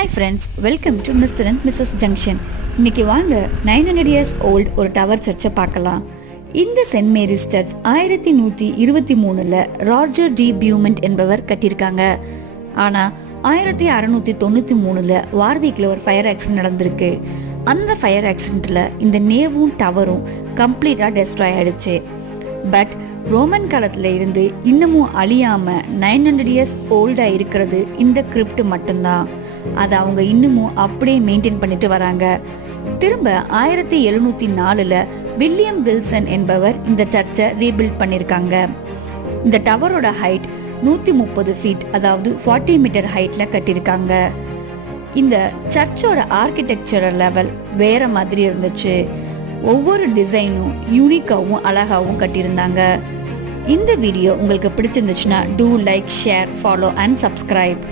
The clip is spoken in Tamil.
Hi friends, welcome to mister and missus junction. இன்னைக்கு வாங்க 900 இயர்ஸ் ஓல்டு ஒரு டவர் சர்ச்சை பார்க்கலாம். இந்த சென்ட் மேரிஸ் சர்ச் 1123 ராஜர் டி பியூமெண்ட் என்பவர் கட்டியிருக்காங்க. ஆனால் 1693 வார்விக்கில் ஒரு ஃபயர் ஆக்சிடென்ட் நடந்திருக்கு. அந்த ஃபயர் ஆக்சிடென்ட்டில் இந்த நேவும் டவரும் கம்ப்ளீட்டாக டெஸ்ட்ராய் ஆயிடுச்சு. பட் ரோமன் காலத்தில் இருந்து இன்னமும் அழியாமல் 900 இயர்ஸ் ஓல்டாக இருக்கிறது இந்த கிரிப்ட் மட்டும்தான். அதை அவங்க இன்னமும் அப்படியே மெயின்டைன் பண்ணிட்டு வராங்க. திரும்ப 1704 வில்லியம் வில்சன் என்பவர் இந்த சர்ச்சை ரீபில்ட் பண்ணியிருக்காங்க. இந்த டவரோட ஹைட் 130 ஃபீட், அதாவது 40 மீட்டர் ஹைட்டில் கட்டியிருக்காங்க. இந்த சர்ச்சோட ஆர்கிடெக்சரல் லெவல் வேற மாதிரி இருந்துச்சு. ஒவ்வொரு டிசைனும் யூனிக்காகவும் அழகாகவும் கட்டியிருந்தாங்க. இந்த வீடியோ உங்களுக்கு பிடிச்சிருந்துச்சுன்னா do like, share, follow and subscribe.